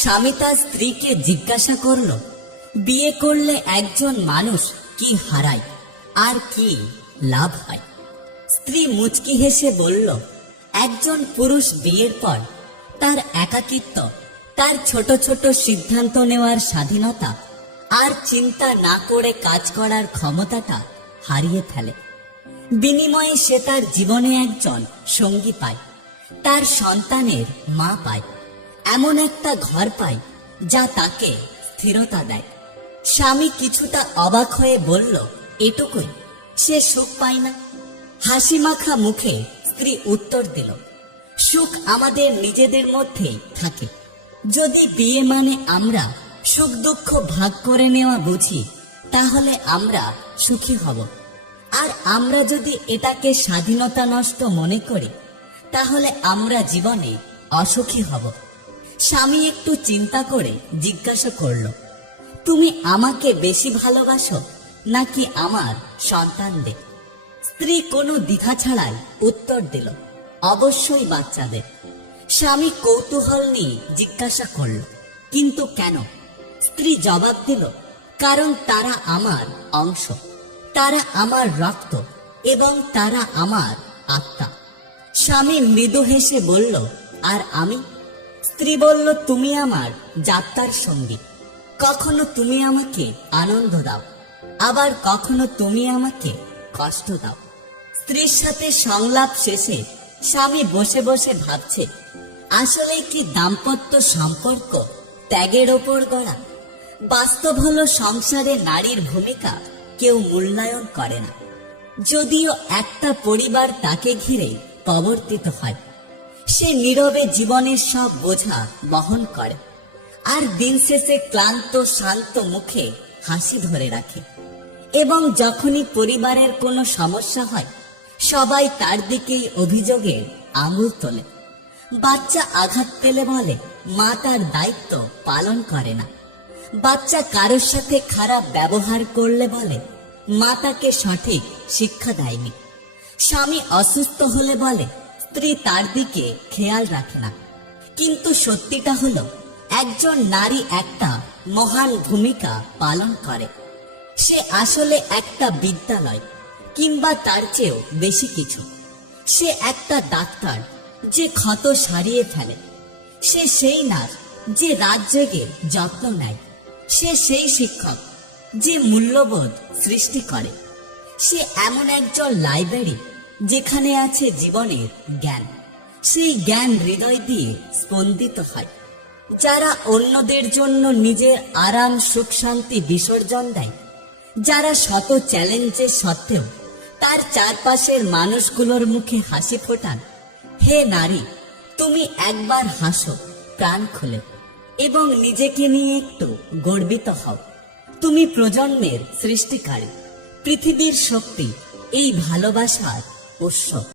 স্বামী তার স্ত্রীকে জিজ্ঞাসা করল, বিয়ে করলে একজন মানুষ কি হারায় আর কি লাভ হয়? স্ত্রী মুচকি হেসে বলল, একজন পুরুষ বিয়ের পর তার একাকিত্ব, তার ছোট ছোট সিদ্ধান্ত নেওয়ার স্বাধীনতা আর চিন্তা না করে কাজ করার ক্ষমতাটা হারিয়ে ফেলে। বিনিময়ে সে তার জীবনে একজন সঙ্গী পায়, তার সন্তানের মা পায়। এমন একটা ঘর পায় যা তাকে স্থিরতা দেয়। স্বামী কিছুটা অবাক হয়ে বলল, এটুকুই। সে সুখ পায় না। হাসি মাখা মুখে স্ত্রী উত্তর দিল, সুখ আমাদের নিজেদের মধ্যেই থাকে। যদি বিয়ে মানে আমরা সুখ দুঃখ ভাগ করে নেওয়া বুঝি, তাহলে আমরা সুখী হব। আর আমরা যদি এটাকে স্বাধীনতা নষ্ট মনে করি, তাহলে আমরা জীবনে অসুখী হব। স্বামী একটু চিন্তা করে জিজ্ঞাসা করল, তুমি আমাকে বেশি ভালোবাসো নাকি আমার সন্তানদের? স্ত্রী কোনো দ্বিধা ছাড়াই উত্তর দিল, অবশ্যই বাচ্চাদের। স্বামী কৌতূহল নিয়ে জিজ্ঞাসা করল, কিন্তু কেন? স্ত্রী জবাব দিল, কারণ তারা আমার অংশ, তারা আমার রক্ত এবং তারা আমার আত্মা। স্বামী মৃদু হেসে বলল, আর আমি? স্ত্রী বলল, তুমি আমার যাত্রার সঙ্গী। কখনো তুমি আমাকে আনন্দ দাও, আবার কখনো তুমি আমাকে কষ্ট দাও। স্ত্রীর সাথে সংলাপ শেষে স্বামী বসে বসে ভাবছে, আসলে কি দাম্পত্য সম্পর্ক ত্যাগের ওপর গড়া? বাস্তব হলো সংসারে নারীর ভূমিকা কেউ মূল্যায়ন করে না। যদিও একটা পরিবার তাকে ঘিরে প্রবর্তিত হয় সে নীরবে জীবনের সব বোঝা বহন করে। আর দিন শেষে ক্লান্ত, শান্ত মুখে হাসি ধরে রাখে। এবং যখনই পরিবারের কোনো সমস্যা হয়, সবাই তার দিকেই অভিযোগের আঙুল তোলে। বাচ্চা আঘাত পেলে বলে, মা তার দায়িত্ব পালন করে না। বাচ্চা কারোর সাথে খারাপ ব্যবহার করলে বলে, মা তাকে সঠিক শিক্ষা দেয়নি। স্বামী অসুস্থ হলে বলে স্ত্রী তার দিকে খেয়াল রাখে না। কিন্তু সত্যিটা হলো, একজন নারী একটা মহান ভূমিকা পালন করে। সে আসলে একটা বিদ্যালয় কিংবা তার চেয়েও বেশি কিছু। সে একটা ডাক্তার যে ক্ষত সারিয়ে ফেলে। সে সেই নার্স যে রাত যত্ন নেয়। সে সেই শিক্ষক যে মূল্যবোধ সৃষ্টি করে। সে এমন একজন লাইব্রেরি যেখানে আছে জীবনের জ্ঞান। সেই জ্ঞান হৃদয় দিয়ে স্পন্দিত হয়। যারা অন্যদের জন্য নিজের আরাম, সুখ, শান্তি বিসর্জন দেয়, যারা শত চ্যালেঞ্জের সত্ত্বেও তার চারপাশের মানুষগুলোর মুখে হাসি ফোটান, হে নারী, তুমি একবার হাসো, প্রাণ খুলে, এবং নিজেকে নিয়ে একটু গর্বিত হও। তুমি প্রজন্মের সৃষ্টিকারী, পৃথিবীর শক্তি, এই ভালোবাসার উৎস।